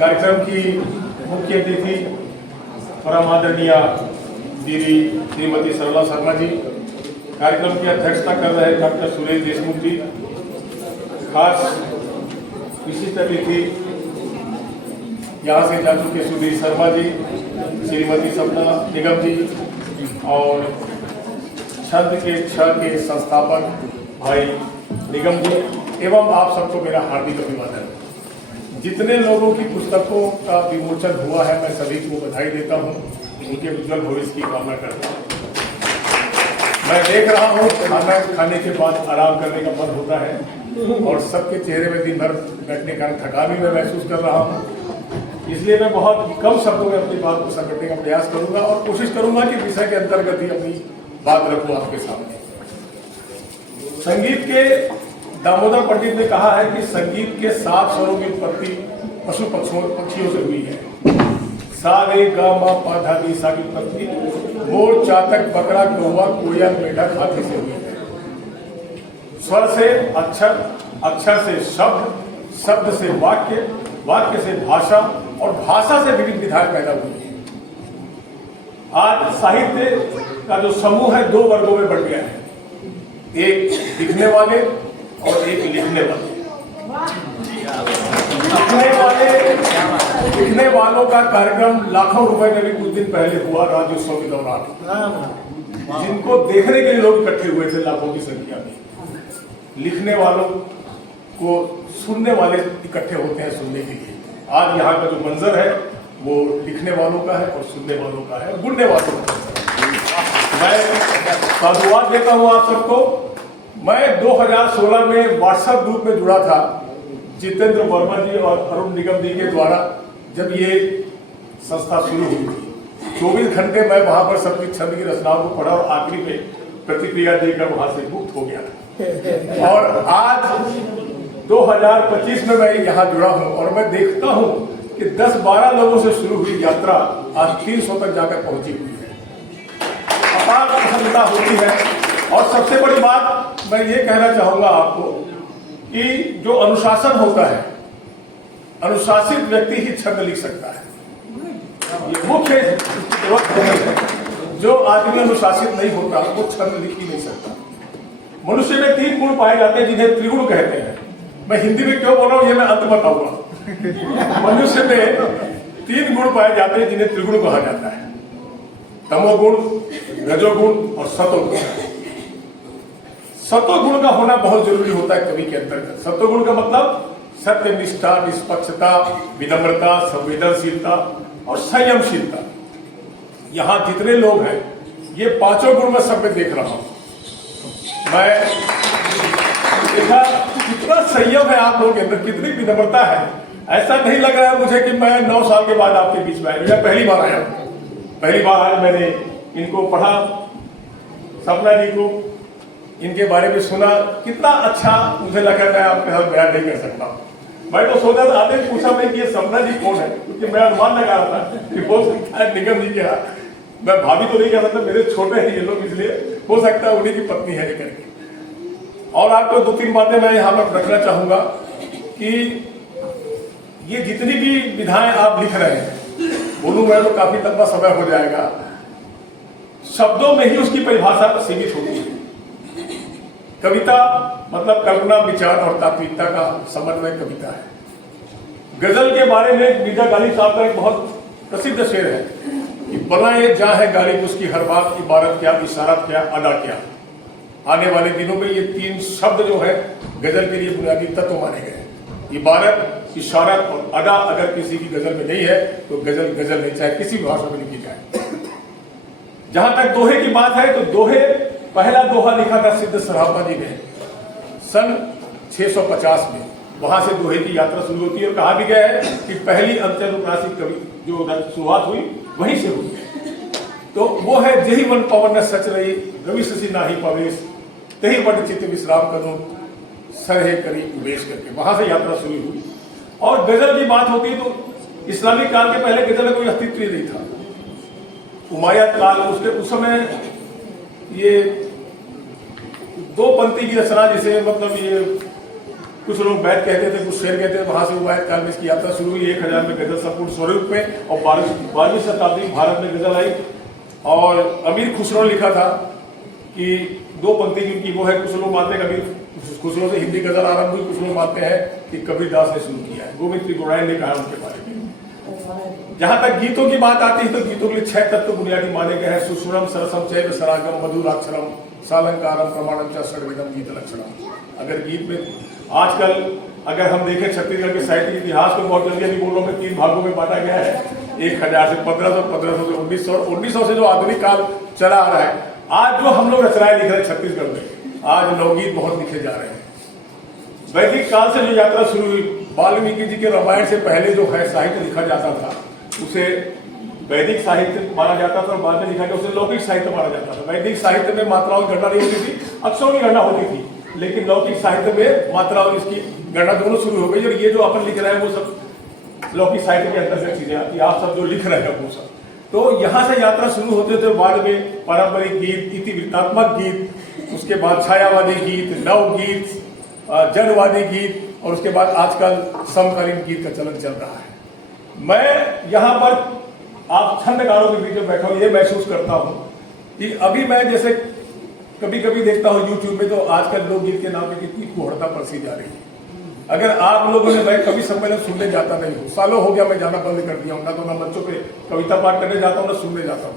कार्यक्रम की मुख्य अतिथि परम आदरणीय दीदी श्रीमती सरला शर्मा जी, कार्यक्रम की अध्यक्षता कर रहे डॉक्टर सुरेश देशमुख जी, खास विशिष्ट अतिथि यहाँ से जा चुके सुधीर शर्मा जी, श्रीमती सपना निगम जी और छंद के के संस्थापक भाई निगम जी एवं आप सबको मेरा हार्दिक अभिवादन। जितने लोगों की पुस्तकों का विमोचन हुआ है मैं सभी को बधाई देता हूँ, उनके उज्जवल भविष्य की कामना करता हूँ। मैं देख रहा हूँ खाना खाने के बाद आराम करने का मन होता है और सबके चेहरे में दिन भर बैठने का थकान भी मैं महसूस कर रहा हूँ। इसलिए मैं बहुत कम शब्दों में अपनी बात को समेटने का प्रयास करूंगा और कोशिश करूंगा कि विषय के अंतर्गत ही अपनी बात रखूं आपके सामने। संगीत के दामोदर पंडित ने कहा है कि संगीत के 7 स्वरों की उत्पत्ति पशु पक्षियों से हुई है। सा रे गा मा पा धा नी सा की उत्पत्ति मोर, चातक, बकरा, कौवा, कोयल, मेढक, हाथी से हुई है। स्वर से अक्षर, अक्षर से शब्द, शब्द से वाक्य, वाक्य से भाषा और भाषा से विविध विधाएं पैदा हुई है। आज साहित्य का जो समूह है 2 वर्गों में बढ़ गया है, एक लिखने वाले और एक लिखने वाले। लिखने वालों का कार्यक्रम लाखों रुपए में भी कुछ दिन पहले हुआ राज्योत्सव के दौरान, जिनको देखने के लिए लोग इकट्ठे हुए थे लाखों की संख्या में। लिखने वालों को सुनने वाले इकट्ठे होते हैं सुनने के लिए। आज यहाँ का जो मंजर है वो लिखने वालों का है और सुनने वालों का है, गुनने वालों का है। मैं साधुवाद देता हूँ आप सबको। मैं 2016 में व्हाट्सएप ग्रुप में जुड़ा था जितेंद्र वर्मा जी और अरुण निगम जी के द्वारा, जब ये संस्था शुरू हुई थी। 24 घंटे मैं वहां पर सबकी छंद की रचनाओं को पढ़ा और आखिरी में प्रतिक्रिया देकर वहां से मुक्त हो गया। और आज 2025 में मैं यहाँ जुड़ा हूँ और मैं देखता हूँ कि 10-12 लोगों से शुरू हुई यात्रा आज 300 तक जाकर पहुंची हुई है। अपार प्रसन्नता होती है। और सबसे बड़ी बात मैं ये कहना चाहूंगा आपको कि जो अनुशासन होता है, अनुशासित व्यक्ति ही छंद लिख सकता है। ये मुख्य जरूरत है। जो आदमी अनुशासित नहीं होता वो छंद लिख ही नहीं सकता। मनुष्य में 3 गुण पाए जाते हैं जिन्हें त्रिगुण कहते हैं। मैं हिंदी में क्यों बोल रहा हूं ये मैं अंत बताऊंगा। मनुष्य में 3 गुण पाए जाते हैं जिन्हें त्रिगुण कहा जाता है, तमोगुण, रजोगुण और सतोगुण। सतोगुण का होना बहुत जरूरी होता है कवि के अंतर्गत। सतोगुण का मतलब सत्य, निष्ठा, निष्पक्षता, विनम्रता, संवेदनशीलता और संयमशीलता। यहां जितने लोग हैं ये 5 गुण मैं सब में देख रहा हूं। मैं देखा कितना संयम है आप लोगों के अंदर, कितनी विनम्रता है। ऐसा नहीं लग रहा है मुझे कि मैं 9 साल के बाद आपके बीच में आया। मैं पहली बार आया हूं। पहली बार आज मैंने इनको पढ़ा, सपना जी को, इनके बारे में सुना। कितना अच्छा मुझे लगा, मैं आपके साथ बयान नहीं कर सकता। मैं तो सोचा था, आपने पूछा मैं कि ये सपना जी कौन है, क्योंकि मैं अनुमान लगा रहा था कि हो सकता है निगम जी के यहाँ। मैं भाभी तो नहीं कह सकता, मेरे छोटे हैं ये लोग, इसलिए हो सकता है उन्हीं की पत्नी है करके। और आपको 2-3 बातें मैं यहाँ पर रखना चाहूंगा कि ये जितनी भी विधाएं आप लिख रहे हैं, बोलूं मैं तो काफी लंबा समय हो जाएगा। शब्दों में ही उसकी परिभाषा सीमित होती है। कविता मतलब कल्पना, विचार और तात्विकता का समन्वय कविता है। गजल के बारे में मिर्जा गालिब साहब का एक बहुत प्रसिद्ध शेर है कि बनाए जा है गालिब उसकी हर बात, इबारत क्या, इशारत क्या, अदा क्या। आने वाले दिनों में ये 3 शब्द जो है गजल के लिए बुनियादी तत्व माने गए हैं। इबारत, इशारत और अदा अगर किसी की गजल में नहीं है तो गजल गजल नहीं, चाहे किसी भाषा में लिखी जाए। जहां तक दोहे की बात है तो दोहे, पहला दोहा लिखा था सिद्ध सराबा जी ने सन 650 में। वहां से दोहे की यात्रा शुरू होती है और कहा भी गया है कि पहली अंत्यानुप्रासिक कवि जो शुरुआत हुई वहीं से हुई है। तो वो है जही वन पवन न सच रही, रवि शशि नाही पवेश, तही बट चित्त विश्राम करूं, सरहे करी उवेश करके वहां से यात्रा शुरू हुई। और गजल की बात होती है तो इस्लामिक काल के पहले गजल का कोई अस्तित्व नहीं था। उमायद काल, उसके उस समय ये 2 पंक्ति की रचना, जिसे मतलब ये कुछ लोग बैत कहते थे, कुछ शेर कहते थे। वहां से वो बैत काल में इसकी यात्रा शुरू हुई 1000 में गजल संपूर्ण स्वरूप में, और 12वीं शताब्दी में भारत में गजल आई। और अमीर खुसरो ने लिखा था कि 2 पंक्ति की उनकी वो है, कुछ लोग मानते हैं कबीर खुसरो से हिंदी गजल आरंभ हुई, कुछ लोग मानते हैं कि कबीरदास ने शुरू किया है। गोविंद त्रिपुरारी ने कहा उनके बारे में। जहां तक गीतों की बात आती है तो गीतों के लिए 6 तत्व बुनियादी माने गए हैं: सुश्रुतम, सरसम, चैव, सरागम, मधुराक्षरम, सालंकारम, प्रमाणम च षड्विधम गीत लक्षणम। अगर गीत में आजकल अगर हम देखें छत्तीसगढ़ के साहित्य इतिहास को बहुत जल्दी अभी बोल रहा हूं, 3 भागों में बांटा गया है। 1000 से 1500, 1500 से 1900, 1900 से जो आधुनिक काल चला आ रहा है। आज जो हम लोग रचनाएं लिख रहे हैं छत्तीसगढ़ में, आज नवगीत बहुत लिखे जा रहे हैं। वैदिक काल से जो यात्रा शुरू हुई, वाल्मीकि जी के रामायण से पहले जो है साहित्य लिखा जाता था उसे वैदिक साहित्य माना जाता था, और बाद में लिखा गया उसे लौकिक साहित्य माना जाता था। वैदिक साहित्य में मात्राओं की गणना नहीं होती थी, अक्षरों की गणना होती थी, लेकिन लौकिक साहित्य में मात्राओं इसकी गणना दोनों शुरू हो गई। और ये जो अपन लिख रहे हैं वो सब लौकिक साहित्य के अंतर्गत चीजें आती है। आप सब जो लिख रहे हैं वो सब, तो यहाँ से यात्रा शुरू होते थे। बाद में पारंपरिक गीत, इति वृत्तात्मक गीत, उसके बाद छायावादी गीत, नवगीत, जनवादी गीत, और उसके बाद आजकल समकालीन गीत का चलन चल रहा है। मैं यहाँ पर आप छंदकारों के बीच में बैठा हूँ, ये महसूस करता हूँ कि अभी मैं जैसे कभी कभी देखता हूँ यूट्यूब में, तो आजकल लोकगीत के नाम पे कितनी कुहड़ता परसी जा रही है। अगर आप लोगों ने, मैं कभी सम्मेलन सुनने जाता नहीं हूँ, सालों हो गया मैं जाना बंद कर दिया हूँ। ना तो मैं मंचों पे कविता पाठ करने जाता हूँ, ना सुनने जाता हूँ।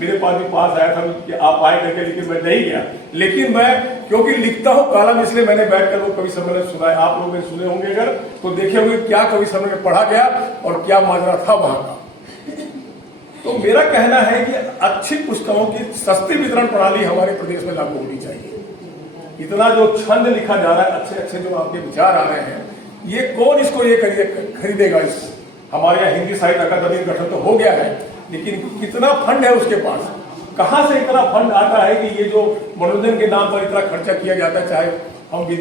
मेरे पास भी पास आया था कि आप आए करके, लेकिन मैं नहीं गया। लेकिन मैं क्योंकि लिखता हूँ कालम, इसलिए मैंने बैठकर वो कवि सम्मेलन सुना है। आप लोगों ने सुने होंगे अगर, तो देखे होंगे क्या कवि सम्मेलन में पढ़ा गया और क्या माजरा था वहां का। तो मेरा कहना है कि अच्छी पुस्तकों की सस्ती वितरण प्रणाली हमारे प्रदेश में लागू होनी चाहिए। इतना जो छंद लिखा जा रहा है, अच्छे अच्छे जो आपके विचार आ रहे हैं, ये कौन इसको ये खरीदेगा? इस हमारे यहाँ हिंदी साहित्य अकादमी का गठन तो हो गया है, लेकिन कितना फंड है उसके पास? कहां से इतना फंड आता है कि ये जो मनोरंजन के नाम पर इतना खर्चा किया जाता है? चाहे हम भी,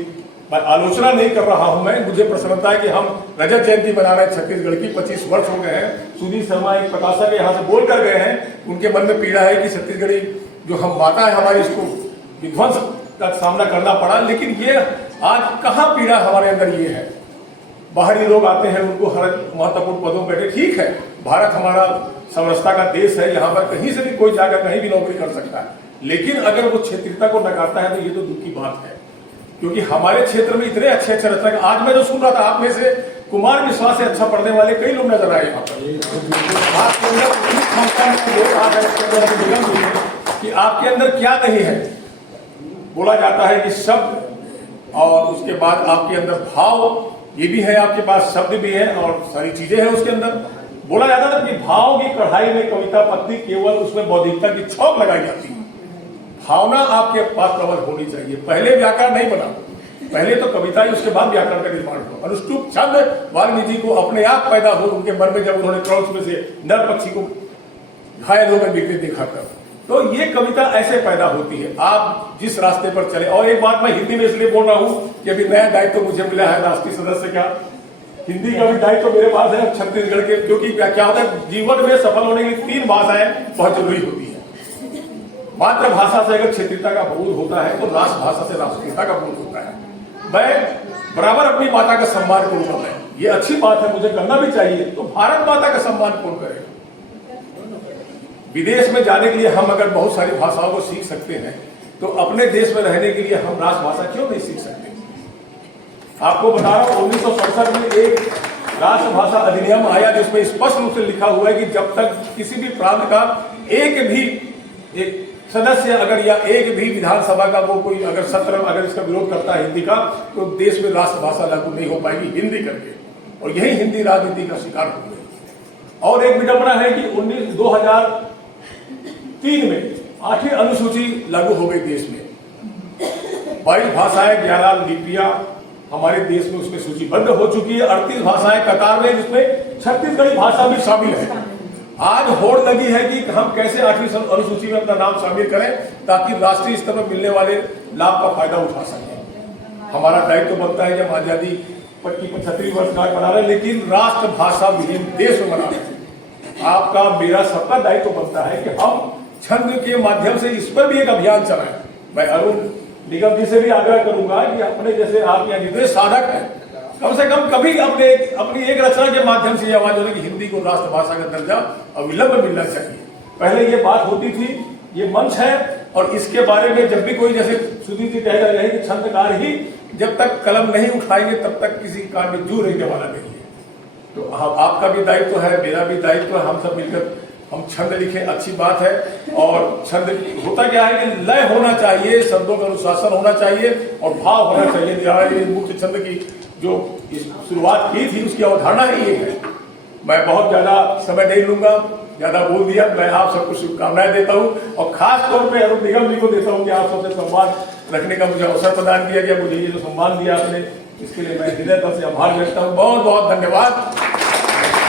मैं आलोचना नहीं कर रहा हूं, मैं मुझे प्रसन्नता है कि हम रजत जयंती मना रहे हैं छत्तीसगढ़ की। 25 वर्ष हो गए हैं। सुधीर शर्मा एक प्रकाशक यहाँ से बोल कर गए हैं, उनके मन में पीड़ा है कि छत्तीसगढ़ी जो हम माता है हमारी, इसको विध्वंस का सामना करना पड़ा। लेकिन ये आज कहाँ पीड़ा हमारे अंदर ये है? बाहरी लोग आते हैं, उनको हर महत्वपूर्ण पदों पर बैठे, ठीक है, भारत हमारा समरसता का देश है, यहाँ पर कहीं से भी कोई जाकर कहीं भी नौकरी कर सकता है। लेकिन अगर वो क्षेत्रीयता को नकारता है तो ये तो दुख की बात है, क्योंकि हमारे क्षेत्र में इतने अच्छे अच्छे रचनाकार, आज मैं जो सुन रहा था, आप में से कुमार विश्वास से अच्छा पढ़ने वाले कई लोग नजर आए यहाँ पर। कि आपके अंदर क्या नहीं है? बोला जाता है कि शब्द, और उसके बाद आपके अंदर भाव, ये भी है आपके पास, शब्द भी है और सारी चीजें हैं उसके अंदर। बोला जाता था कि भाव की कढ़ाई में कविता पत्ती, केवल उसमें बौद्धिकता की छौक लगाई जाती है। भावना आपके पास प्रबल होनी चाहिए। पहले व्याकरण नहीं बना, पहले तो कविता ही, उसके बाद व्याकरण का निर्माण हो। अनुष्टुप छंद वाल्मीकि को अपने आप पैदा हो उनके मन में, जब उन्होंने क्रौच में से नर पक्षी को घायल होकर बिखरे देखा था। तो ये कविता ऐसे पैदा होती है, आप जिस रास्ते पर चले। और एक बात मैं हिंदी में इसलिए बोल रहा हूं कि अभी नया दायित्व तो मुझे मिला है राष्ट्रीय सदस्य का, हिंदी का भी दायित्व तो मेरे पास है छत्तीसगढ़ के। क्योंकि क्या होता है, जीवन में सफल होने के लिए 3 भाषाएं बहुत जरूरी होती है। मातृभाषा से अगर क्षेत्रीयता का बोध होता है तो राष्ट्रभाषा से राष्ट्रीयता का बोध होता है। मैं बराबर अपनी माता का सम्मान करूंगा, मैं, ये अच्छी बात है, मुझे करना भी चाहिए। तो भारत माता का सम्मान कौन करेगा? विदेश में जाने के लिए हम अगर बहुत सारी भाषाओं को सीख सकते हैं, तो अपने देश में रहने के लिए हम राष्ट्रभाषा क्यों नहीं सीख सकते? आपको बता रहा हूं, 1967 में एक राष्ट्रभाषा अधिनियम आया जिसमें स्पष्ट रूप से लिखा हुआ है कि जब तक किसी भी प्रांत का एक भी एक सदस्य अगर या एक भी विधानसभा का वो कोई अगर सत्र अगर इसका विरोध करता है हिंदी का, तो देश में राष्ट्रभाषा लागू नहीं हो पाएगी हिंदी करके। और यही हिंदी राजनीति का शिकार हो गई। और एक विडंबना है कि 2003 में 8वीं अनुसूची लागू हो गई देश में। 22 भाषाएं, 11 लिपियां हमारे देश में उसमें सूचीबद्ध हो चुकी है। 38 भाषाएं कतार में, जिसमें छत्तीसगढ़ी भाषा भी शामिल है। आज होड़ लगी है कि हम कैसे 8वीं अनुसूची में अपना नाम शामिल करें ताकि राष्ट्रीय स्तर पर मिलने वाले लाभ का फायदा उठा सकें। हमारा दायित्व बनता है, जब आजादी की 75वीं वर्षगांठ मना रहे, लेकिन राष्ट्रभाषा विहीन देश में मना रहे। आपका मेरा सबका दायित्व बनता है कि हम छंद के माध्यम से इस पर भी एक अभियान चलाएं। मैं अरुण निगम जी से भी आग्रह करूंगा कि अपने जैसे आप यहाँ जितने साधक हैं, कम से कम कभी अपनी एक रचना के माध्यम से ये आवाज होने की हिंदी को राष्ट्रभाषा का दर्जा अविलंब मिलना चाहिए। पहले ये बात होती थी, ये मंच है, और इसके बारे में जब भी कोई, जैसे सुधीर जी कह रहे हैं कि छंदकार ही जब तक कलम नहीं उठाएंगे तब तक किसी काम में जू रहने वाला नहीं है। तो आपका भी दायित्व है, मेरा भी दायित्व है, हम सब मिलकर हम छंद लिखे, अच्छी बात है। और छंद होता क्या है कि लय होना चाहिए, शब्दों का अनुशासन होना चाहिए और भाव होना चाहिए। मुख्य छंद की जो शुरुआत की थी उसकी अवधारणा ही ये है। मैं बहुत ज्यादा समय नहीं लूंगा, ज्यादा बोल दिया। मैं आप सबको शुभकामनाएं देता हूं और खास तौर पे अरुण निगम जी को देता हूं कि आप सबसे संवाद रखने का मुझे अवसर प्रदान किया गया। मुझे ये जो सम्मान दिया आपने, इसके लिए मैं हृदयता से आभार व्यक्त हूं। बहुत बहुत धन्यवाद।